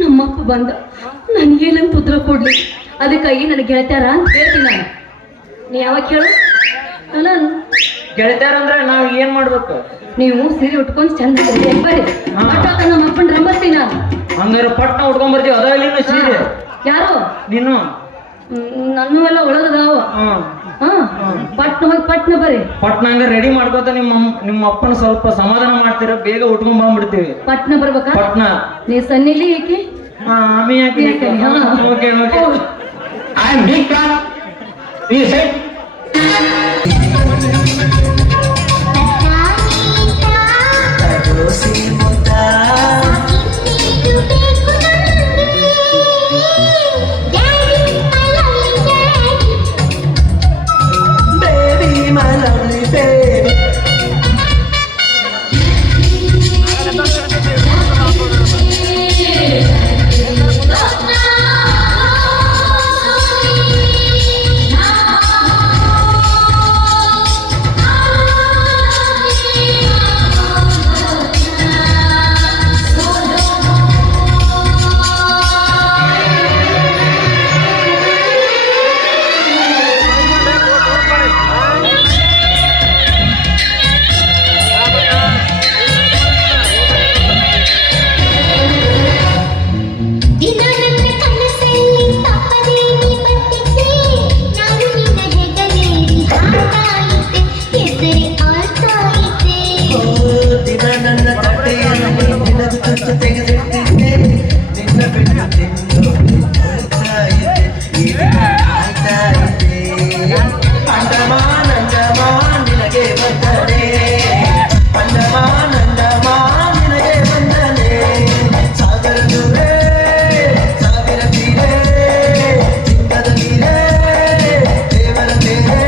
ನಮ್ಮಪ್ಪ ಬಂದ ನನಗೇನಂತ ಉತ್ತರ ಕೊಡ್ಲಿ, ಅದಕ್ಕಾಗಿ ನನಗೆ ಗೆಳತ್ಯಾರ ಅಂತ ಹೇಳ್ತೀನಿ ನಾನು. ನೀ ಯಾವಾಗ ಕೇಳು ನಾನು ಗೆಳತ್ಯಾರ ಅಂದ್ರೆ ನಾವ್ ಏನ್ ಮಾಡ್ಬೇಕು? ನೀವು ಸೀರೆ ಉಟ್ಕೊಂಡು ಚಂದ ಬರ್ರಿ, ನಮ್ಮ ಅಪ್ಪನ ರಂಬರ್ತೀನಿ ನಾನು. ಹಂಗಾರೆ ಪಟ್ನ ಉಟ್ಕೊಂಡ್ ಬರ್ತೀವಿ. ಅದ ಇಲ್ಲಿ ಸೀರೆ ಯಾರು ನೀನು? ನನ್ನ ಎಲ್ಲ ಒಳಗದಾವ. ಪಟ್ನ ಹೋಗಿ ಪಟ್ನ ಬರ್ರಿ. ಪಟ್ನ ಹಂಗ ರೆಡಿ ಮಾಡ್ಕೋತ ನಿಮ್ಮ ಅಪ್ಪನ ಸ್ವಲ್ಪ ಸಮಾಧಾನ ಮಾಡ್ತೀರ, ಬೇಗ ಉಟ್ಕೊಂಡ್ ಬಂದ್ಬಿಡ್ತೀವಿ. ಪಟ್ನ ಬರ್ಬೇಕಾ? ಪಟ್ನ ನೀ ಸನ್ನಿಲಿ ಏಕೆ? ಆಮಿ ಯಾಕೆ? Okay okay. I am big fan. ಈ ಸೈಡ್ ತಿಂದು ಕಾಯ್ತಾ ಇದೆ ಈಗ ಕಾಯ್ತಾ ಇದೆ ಅಂಡಮಾನ್ ಅಂಡಮಾನ್ ನಿನಗೆ ಬಂದನೆ ಅಂಡಮಾನ್ ಅಂಡಮಾನ್ ನಿನಗೆ ಬಂದನೆ ಸಾಗರ ದೂರೇ ಸಾವಿರ ತೀರೆ ಚಿಂಗದ ನೀರೇ ದೇವರ ತೇರೆ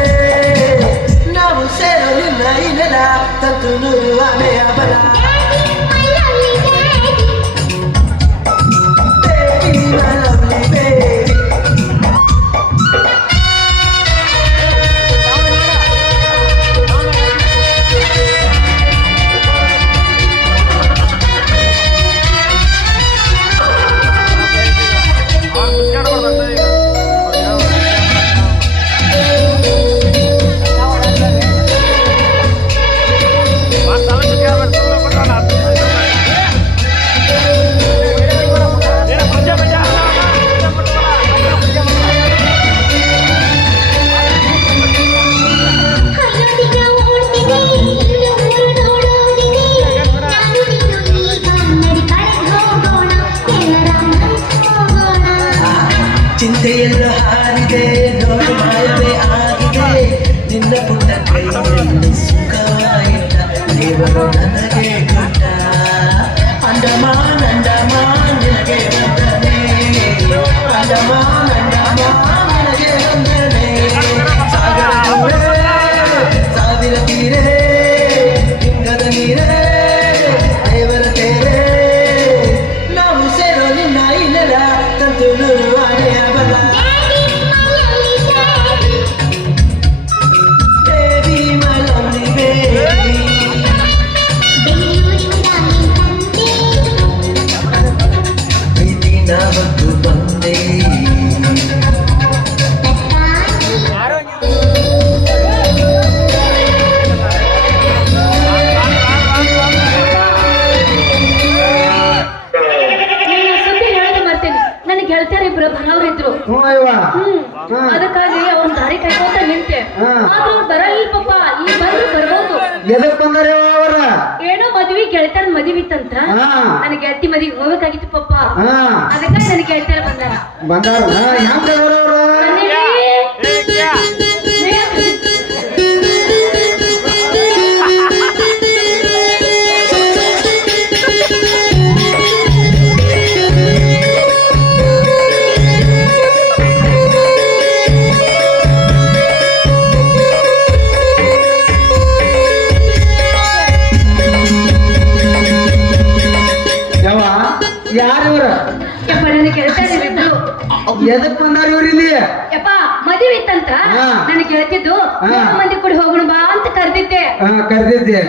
ನಾವು ಸೇರಲಿಲ್ಲ ಈ ನೆಲ ತಂತು ನೂರು ಆನೆಯ ಬಲ Baby, my lovely baby. ಚಿಂತೆಯೆಲ್ಲ ಹಾರಿದೆ ನೋಡು ಮಾಯವೇ ಆಗಿದೆ ನಿನ್ನ ಪುಟ್ಟ ಕೈಯಲ್ಲಿ ಸುಖವಾಯಿತ ದೇವರು ನನಗೆ ಕೊಟ್ಟ ಅಂಡಮಾನ್ ಅಂಡಮಾನ್ ನಿನಗೆ ಬಂದನೆ ಅಂಡಮಾನ್ ಅಂಡಮಾನ್ ನಿನಗೆ ಬಂದನೆ ಸಾಗರ ದೂರೇ ಸಾವಿರ ತೀರೆ ಲಿಂಗದ ನೀರೇ ದೇವರ ತೇರೆ ನಾವು ಸೇರೋ ನಿನ್ನ ಈ ನೆಲ ತಂತು ನೂರು ಆನೆಯ ಬಲ Baby, my lovely baby. ಪ್ರೀತಿನ ಹೊತ್ತು ಬಂದೆ ನೀನು ಸುದ್ದಿ ಹೇಳೋದು ಮರ್ತೇನೆ ನನಗೆ ಗೆಳತಿಯರು ಇಬ್ರು ಬರೋರಿದ್ರು ಅದಕ್ಕಾಗಿ ಅವ್ನ ದಾರಿ ಕಾಯ್ಕೋತ ನಿಂತೆ ಆದ್ರೂ ಅವ್ರು ಬರಲ್ಲ ಪಾಪ ಈ ಬಂದ್ರು ಬರ್ಬೋದು ಎದಕ್ ಬಂದಾರ ಅವರ ಏನೋ ಮದ್ವಿ ಗೆಳತಿಯರ ಮದ್ವಿ ಇತ್ತಂತ ನನಗೆ ಗೆಳತಿ ಮದ್ವಿಗೆ ಹೋಗ್ಬೇಕಾಗಿತ್ತು ಪಾಪ ಅದಕ್ಕಾಗಿ ನನಗೆ ಗೆಳತಿಯರ ಬಂದಾರ ಬಂದಾರ ಹ್ಯಾಂಗ ಯಾರಿವ್ರ ಯಪ್ಪ ನನಗೆ ಗೆಳತಿಯರಿದ್ರು ಎದಕ್ ಬಂದಾರ ಇವ್ರ ಇಲ್ಲಿ ಯಪ್ಪ ಮದ್ವಿ ಇತ್ತಂತ ನನಗೆ ಹೇಳ್ತಿದ್ದು ಮಂದಿ ಕೂಡಿ ಹೋಗೋಣ ಬಾ ಅಂತ ಕರ್ದಿದ್ದೆ ಕರ್ದಿದ್ದೆ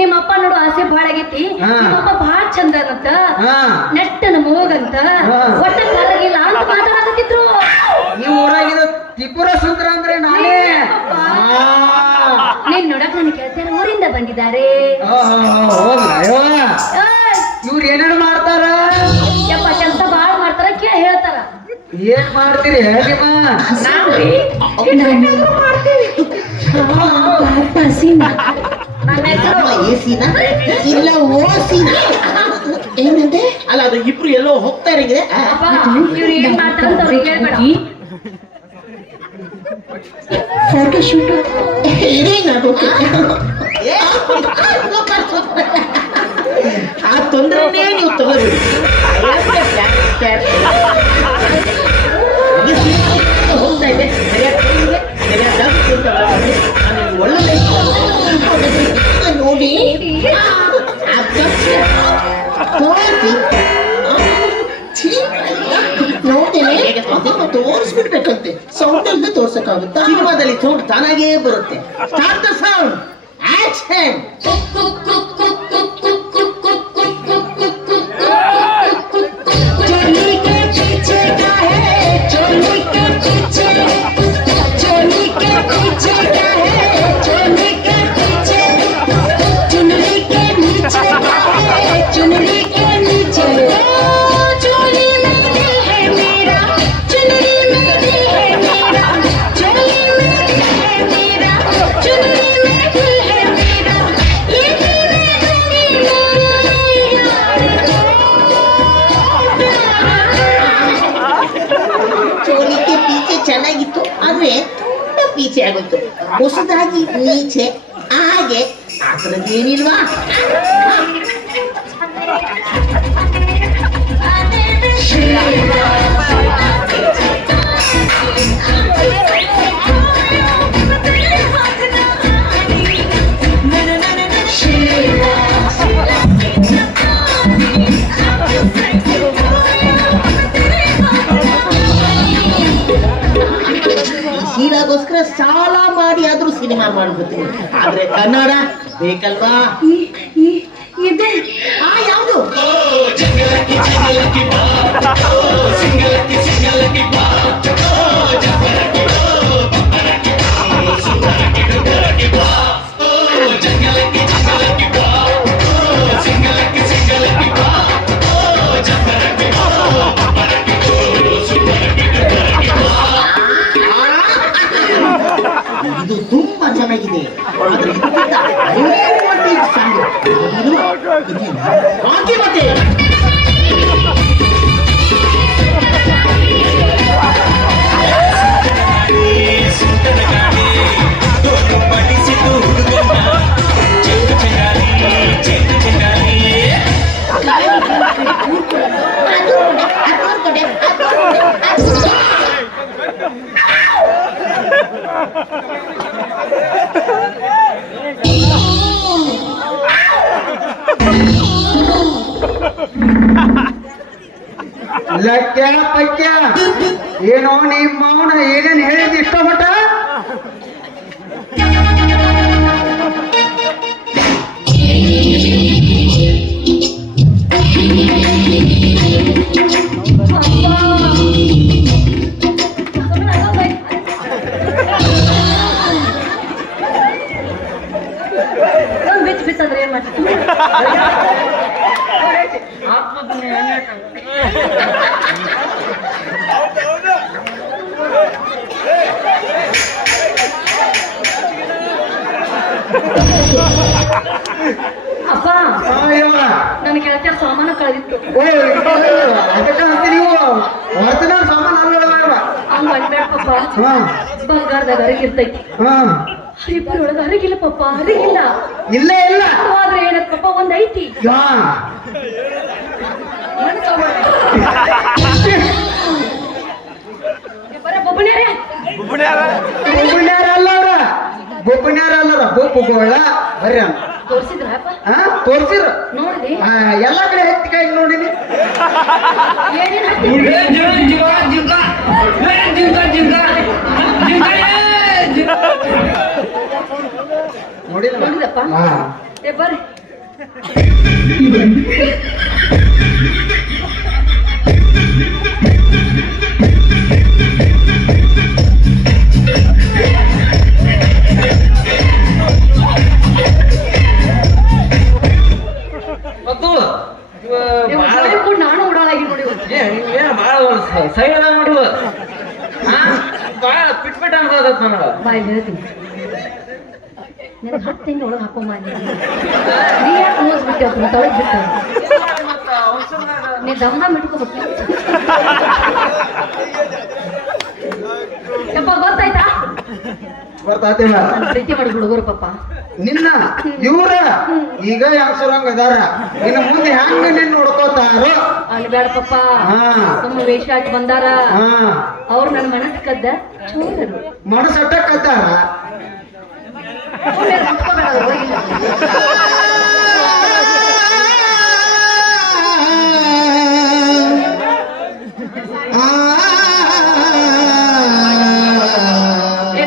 ನಿಮ್ಮಪ್ಪ ನೋಡು ಆಸೆ ಬಾಳ ಆಗೈತಿ ನಿಮ್ಮಪ್ಪ ಬಾಳ ಚಂದ ಅಂತ ನೆಟ್ಟ ನಮ್ಮ ಹೋಗಂತ ಒಟ್ಟ ಕರಗಿಲ್ಲ ಅಂತ ಮಾತಾಡಕತ್ತಿದ್ರು ಈ ಊರಾಗಿದ ತ್ರಿಪುರ ಸುಂದರ ಅಂದ್ರೆ ನಾನೇ ನೀನ್ ನೋಡಕ್ ನನ್ ಗೆಳತಿಯರ ಊರಿಂದ ಬಂದಿದ್ದಾರೆ ಇವ್ರು ಏನೇನು ಮಾಡ್ತಾರ ಯಪ್ಪ ಕೆಲಸ ಬಾಳ ಮಾಡ್ತಾರ ಕೇಳ ಹೇಳ್ತಾರ ಏನ್ ಮಾಡ್ತೀರಿ ಹೇಳಿಮ್ಮ ನನ್ನ ಹೆಸರು ಏಸಿನ ಇಲ್ಲ ಓಸಿನ ಏನಂದೆ ಅಲ್ಲ ಅದು ಇಬ್ರು ಎಲ್ಲೋ ಹೋಗ್ತಾ ಇರಂಗಿದೆ ಅಪ್ಪ ಇವ್ರು ಏನ್ ಮಾಡ್ತಾರ ಅಂತ ಅವ್ರಿಗೆ ಹೇಳ್ಬೇಡ ಫೋಟೋ ಶೂಟ್ ಆ ತೊಂದರೆನೇ ನೀವು ತಗೋರಿ ಹೋಗ್ತಾ ಇದೆ ಒಳ್ಳೆ ನೋಡಿ ನೋಡ್ತೇನೆ ತೋರಿಸ್ಬಿಡ್ಬೇಕಂತೆ ಸೌಂಡ್ ಅಲ್ಲದೆ ತೋರ್ಸಕ್ಕಾಗುತ್ತಾ ಸಿನಿಮಾದಲ್ಲಿ ಸೌಂಡ್ ತಾನಾಗೇ ಬರುತ್ತೆ ಸ್ಟಾರ್ಟ್ ದ ಸೌಂಡ್ ಆಕ್ಷನ್ चुनरी में दिल है मेरा ಈಚೆ ಆಗೋಯ್ತು, ಹೊಸದಾಗಿ ಈಚೆ ಹಾಗೆ ಆ ಥರದ್ದೇನಿಲ್ವಾ? ಶೀಲಾಗೋಸ್ಕರ ಸಾಲ ಮಾಡಿ ಆದ್ರೂ ಸಿನಿಮಾ ಮಾಡ್ಬಿಡ್ತೀನಿ, ಆದ್ರೆ ಕನ್ನಡ ಬೇಕಲ್ವಾ? ಇದೆ ಯಾವುದು? ಇದು ತುಂಬಾ ಚೆನ್ನಾಗಿದೆ, ಆದ್ರೆ ಇದಕ್ಕಿಂತ ಐವತ್ತು ಸಾಂಗ್ ಇದು ಹಾಕಿ ಮತ್ತೆ ಲಕ್ಯ ಪಕ್ಯ ಏನೋ ನಿಮ್ಮ ಮೌನ ಏನೇನು ಹೇಳಿದ್ ಇಷ್ಟ ಮಟ್ಟ? ಬಿಚ್ಚಂದ್ರೆ ಏನ್ ಮಾಡ್ತೀನಿ? ಅಪ್ಪ ನನ್ನ ಗೆಳತಿಯ ಸಾಮಾನು ಕಳೆದಿತ್ತು. ಹಂಗ ಅನ್ಬೇಡ ಪಪ್ಪ, ಬಂಗಾರದಾಗ ಅರಗಿರ್ತೈತಿ, ಇಬ್ಬರೊಳಗ ಅರಗಿಲ್ಲ ಪಪ್ಪ, ಅರಗಿಲ್ಲ. ಇಲ್ಲ ಇಲ್ಲ ಆದ್ರೆ ಏನತ್ ಪಪ್ಪ, ಒಂದ್ ಐತಿ. ಬರ ಬೊಬ್ಬಣ್ಯಾರೇ, ಬೊಬ್ಬನ್ಯಾರ ಅಲ್ಲವ್ರ, ಬೊಬ್ಬನ್ಯಾರ ಅಲ್ಲರ, ಬೊಬ್ಬುಗೋಳ ಬರ್ರಿ ಅಂತ ತೋರ್ಸಿದ್ರಪ್ಪ? ತೋರ್ಸಿರ ನೋಡ್ರಿ, ಎಲ್ಲ ಕಡೆ ಹೆಚ್ಚು ಕೈ ನೋಡಿನಿ. ಏನೇನ್ ನೋಡಿದಪ್ಪ? ಏ ಬರ್ರಿ. ನಾನು ಉಡಾಳಾಗಿ ನೋಡಿ ಸೈಡ್ ಮಾಡುವ ಬಾಳ ಪಿಟ್ ಪಿಟ್ ಅನ್ಸೋದತ್ ನನಗ. ಬಾಯ್ ಹೇಳ್ತೀನಿ, ನಿನಗೆ 10 ತಿಂಗಳು ಒಳಗೆ ಹಾಕೊಂಬ. ನೀ ಯಾಕೆ ಮೂಸ್ಬಿಟ್ಟೆ ತೊಳಗ್ ಬಿಟ್ಟ? ನೀ ದಮ್ನ ಮಿಟ್ಕೋಬೇಕು. ಯಪ್ಪ ಗೊತ್ತಾಯ್ತಾ? ಬರ್ತಾತೆ ನಾನು ಪ್ರೀತಿ ಮಾಡಿ ಹುಡುಗರು ಪಾಪ ನಿನ್ನ ಇವ್ರ ಈಗ ಹೆಂಗಸರಂಗ ಅದಾರ, ಇನ್ನು ಮುಂದೆ ಹೆಂಗ ನಿನ್ ನೋಡ್ಕೋತಾರೋ ಅಲ್ಲಿ ಬೇಡ ಪಪ್ಪ. ಸುಮ್ಮ ವೇಷ ಹಾಕಿ ಬಂದಾರ, ಅವ್ರು ನನ್ನ ಮನಸ್ಸು ಕದ್ದ ಚೂರರು, ಮನಸ್ಸಟ್ಟ ಕದ್ದಾರ.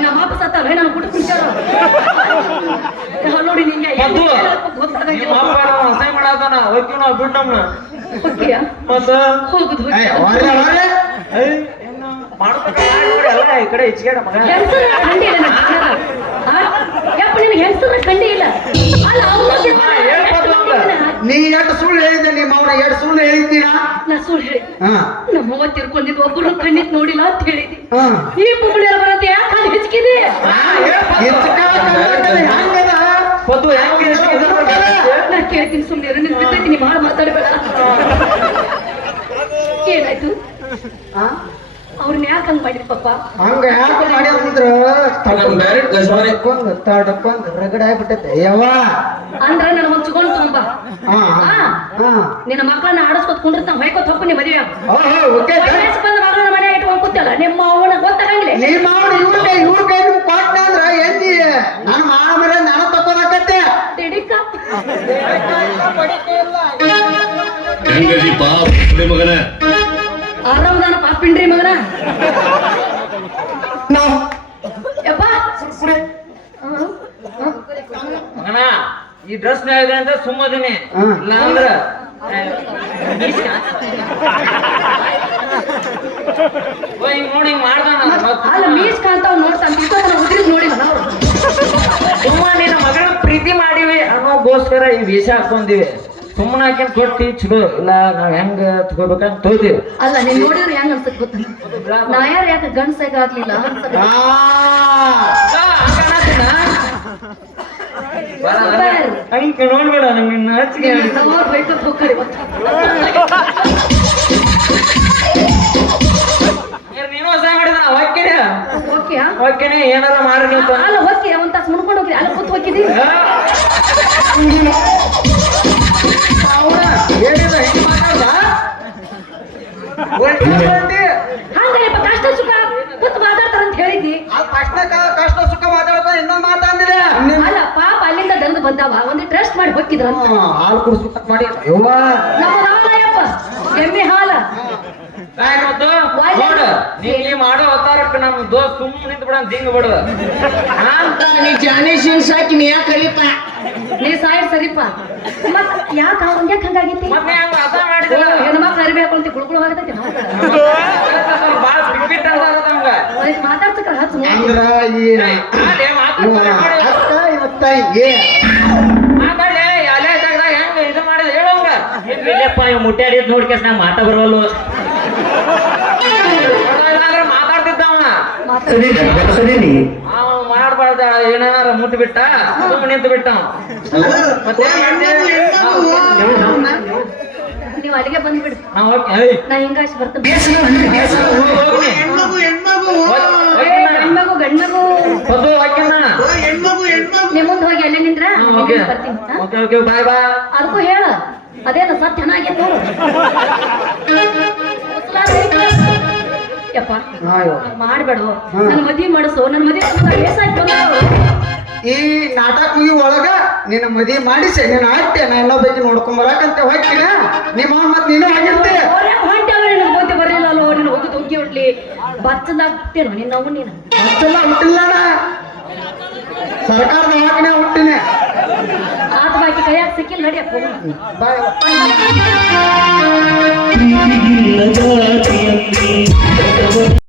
ನಮ್ಮ ಅಪ್ಪ ಸತ್ತವೇ ನಾನು ಕುಟ್ಟು ಕುಂಚಾರ ನೋಡಿ ನಿಂಗೆ ಅಸಹ್ಯ ಮಾಡಾತಾನ ಹೋಗ್ತೀವಿ ನಾವು ಬಿಟ್ಟಮ್ಮ ಹೋಗುದು ಎಲ್ಲ ಈ ಕಡೆ ಹೆಚ್ಚಿಗೆ ಮಗ ಖಂಡಿ ಇಲ್ಲ ಯಪ್ಪ ನಿನಗೆ ಹೆಸರು ಖಂಡಿ ಇಲ್ಲ. ನೀ ಎಷ್ಟು ಸುಳ್ಳು ಹೇಳಿದ್ದೆ, ನಿಮ್ಮ ಅವನ ಎಷ್ಟು ಸುಳ್ಳು ಹೇಳಿದ್ದೀನ? ನಾ ಸುಳ್ಳು ಹೇಳಿ ನಮ್ಮವ್ವ ತಿರ್ಕೊಂಡಿದ್ದು ಒಬ್ಬರು ಕಣ್ಣಿತ್ ನೋಡಿಲ್ಲ ಅಂತ ಹೇಳಿದಿ. ಈ ಬುಬ್ಬಳಿಯರ ಬರತ್ತೆ ಯಾಕೆ ಅದು ಹೆಚ್ಚಿಗಿದೆ? ನಾ ಕೇಳ್ತೀನಿ ಸುಮ್ಮನೆ ನಿನ್ ಬಿದ್ದೈತಿ, ನೀ ಭಾಳ ಮಾತಾಡಬೇಡ. ಏನಾಯ್ತು? ಅವ್ರನ್ನ ಯಾಕೆ ಹಂಗ್ ಮಾಡಿರಿ ಪಪ್ಪ? ಹಂಗ ಯಾಕೆ ಮಾಡಿ ಅಂದ್ರ ತಡ್ಕೊಂಡ್ ರಗಡ ಆಗ್ಬಿಟ್ಟೈತೆ ಯವ್ವ. ಅಂದ್ರ ನನ್ ಒಂದ್ ಚಿಗೋಣ್ ತುಂಬ ಹಾ ಹಾ ನಿನ್ನ ಮಕ್ಕಳನ್ನ ಆಡಸ್ಕೊತ್ ಕುಂಡಿರ್ತಾವ ಹೊಯ್ಕೊತ್ ಹೋಗ್ಕು ನೀ ಮದುವೆ ಓಕೆ ಬಂದ ಮಗಳನ್ನ ಮನೆ ಇಟ್ಕೊಂಡ್ ಕೂತಲ್ಲ ನಿಮ್ಮ ಅವನ ಗೊತ್ತಾಗಂಗಿಲ್ಲ. ನೀ ಮಾಡಿ ಇವ್ರ ಕೈ ಕೊಟ್ಟ ಅಂದ್ರ ಎಲ್ಲಿ ನಾನು ಮಾಡ ಮರ ನಾನು ತಕೊಂಡಕತ್ತೆ ತಿಡಿಕ ಹೆಂಗದೀಪ ಮಗನ ಆರಾಮದಾನ ಪಾಪಿಂಡ್ರಿ ಮಗನ ಯಪ್ಪ ಮಗನ ಈ ಡ್ರೆಸ್ ಇದೆ ಅಂತ ಸುಮ್ಮದಿನಿ ಇಲ್ಲ ಅಂದ್ರ ಹಿಂಗ್ ನೋಡಿ ಹಿಂಗ್ ಮಾಡ್ದಾನ ಅಲ್ಲ ಮೀಸ್ ಕಾಂತಾವ್ ನೋಡ್ತಾನ ಉದ್ರಿದ್ ನೋಡಿ ನಾವು ಸುಮ್ಮ ನಿನ್ನ ಮಗಳ ಪ್ರೀತಿ ಮಾಡಿವಿ ಅನ್ನೋಗೋಸ್ಕರ ಈ ವೇಷ ಹಾಕೊಂಡಿವಿ. ಸುಮ್ಮನೆ ಹಾಕಿನ ಕೊಟ್ಟಿ ಚಲೋ ಇಲ್ಲ ನಾವ್ ಹೆಂಗ ತಗೋಬೇಕಂತ ತೋತೀವಿ. ಅಲ್ಲ ನೀನ್ ನೋಡಿದ್ರೆ ಹೆಂಗ್ ಅನ್ಸತ್ ಗೊತ್ತ ನಾ ಯಾರು ಯಾಕೆ ಗಂಡ್ಸಾಗ ಆಗ್ಲಿಲ್ಲ ಹಂಗ ನೋಡ್ಬೇಡ ನಮ್ಗೆ ನಾಚಿಕೆ ನೀನು ಹೊಸ ಮಾಡಿದ ಹೊಕ್ಕಿನ ಹೊಕ್ಕಿನಿ ಏನಾರ ಮಾಡಿ ನೀವು ಅಲ್ಲ ಹೋಗಿ ಒಂದ್ ತಾಸು ಮುಡ್ಕೊಂಡು ಹೋಗಿ ಅಲ್ಲ ಕೂತ್ ಹೋಗಿದಿ ಹಂಗಪ್ಪ ಕಷ್ಟ ಸುಖ ಕೂತ್ ಮಾತಾಡ್ತಾರ ಅಂತ ಹೇಳಿದ್ದಿ. ಕಷ್ಟ ಸುಖ ಮಾತಾಡ್ತಾ ಇನ್ನೊಂದ್ ಮಾತಾಡಿದೆ ಅಲ್ಲ ಪಾಪ ಅಲ್ಲಿಂದ ದಂದು ಬಂದವ ಒಂದು ಟ್ರಸ್ಟ್ ಮಾಡಿ ಹೋಗಿದ್ರು ಅಂತ ಹಾಲು ಕುಡಿಸ್ಬೇಕ ಮಾಡಿ ಯವ್ವ ನಮ್ಮ ರಾಮಯ್ಯಪ್ಪ ಎಮ್ಮೆ ಹಾಲ ನೋಡ ನೀ ಮಾಡೋ ಅವತಾರಕ್ಕೆ ನಮ್ ದೋಸ್ತ್ ಸುಮ್ಮನೆ ನಿಂತು ಬಿಡ ದಿಂಗ್ ಬಿಡ ಅಂತ ನೀ ಜಾನೇಶನ್ ಸಾಕಿ ನೀ ಯಾಕೆ ಕಲಿಪ ನೀ ಸಾಯರ್ ಸರಿಪ ಮತ್ ಯಾಕ ಹಂಗ್ಯಾಕ್ ಹಂಗಾಗೈತಿ ಮತ್ತೆ ಹಂಗ ಅರ್ಥ ಮಾಡಿದಿಲ್ಲ ಹೆಣ್ಮಕ್ಳು ಅರಿಬೇಕು ಅಂತ ಗುಳುಗುಳು ಆಗತೈತಿ ಬಾಳ ಬಿಟ್ಬಿಟ್ಟ ನಮ್ಗ ಮಾತಾಡ್ತಕ್ಕ ಹಚ್ಚ ಅಂದ್ರ ಈ ಅಕ್ಕ ಇವತ್ತ ಏ ಮಾತಾಡ್ಲೆ ಅಲ್ಲೇ ಜಾಗದಾಗ ಹೆಂಗ ಇದು ಮಾಡಿದ ಹೇಳೋಂಗ ಇಲ್ಲಪ್ಪ ಇವ್ ಮುಟ್ಟಾಡಿದ್ ನೋಡ್ಕೇಸ್ ನಂಗೆ ಮಾತಾ ಬರವಲ್ಲು ಮಾತಾಡ್ತಿದ್ದವ ಅವ ಮಾಡ್ಬಾರ್ದ ಏನಾರ ಮುಟ್ಟು ಬಿಟ್ಟ ಸುಮ್ಮನೆ ನಿಂತು ಬಿಟ್ಟ ಮತ್ತೆ ನೀವು ಅಲ್ಲಿಗೆ ಬಂದ್ಬಿಡ್ರಿ ನಾ ಹಿಂಗಾಶ್ ಬರ್ತೇನೆ ಹೆಣ್ಮಗು ಗಂಡ್ಮಗು ನಿಮ್ ಮುಂದ್ ಹೋಗಿ ಅಲ್ಲೇ ನಿಂದ್ರ ಬರ್ತೀನಿ ಬಾಯ್ ಬಾಯ್ ಅದಕ್ಕೂ ಹೇಳ ಅದೇನ ಸತ್ ಚೆನ್ನಾಗೈತೆ ನೋಡು ಯಪ್ಪ ಮಾಡ್ಬೇಡ ನನ್ ಮದ್ವಿ ಮಾಡಿಸು ನನ್ ಮದ್ವಿ ಈ ನಾಟಕ ಮುಗಿ ಒಳಗ ನಿನ್ನ ಮದ್ವಿ ಮಾಡಿಸಿ ನೀನು ಆಡ್ತೆ ನಾ ಇನ್ನೊಬ್ಬಕ್ಕೆ ನೋಡ್ಕೊಂಡ್ ಬರಾಕಂತ ಹೋಗ್ತೀನ ನಿಮ್ಮ ಮತ್ ನೀನು ಆಗಿರ್ತೆ ಬುದ್ಧಿ ಬರಲಿಲ್ಲ ಅಲ್ಲೋ ನಿನ್ನ ಹೋಗಿ ತೊಂಕಿ ಹೊಡ್ಲಿ ಬಚ್ಚದಾಗ್ತೇನೋ ನಿನ್ನವು ನೀನು ಅಷ್ಟೆಲ್ಲ ಹುಟ್ಟಿಲ್ಲ ಸರ್ಕಾರದ ಹಾಕನೆ ಹುಟ್ಟಿನಿ ಆತ ಬಾಕಿ ಕೈಯಾಗ ಸಿಕ್ಕಿಲ್ಲ ನಡಿಯಪ್ಪ ಬಾಯ್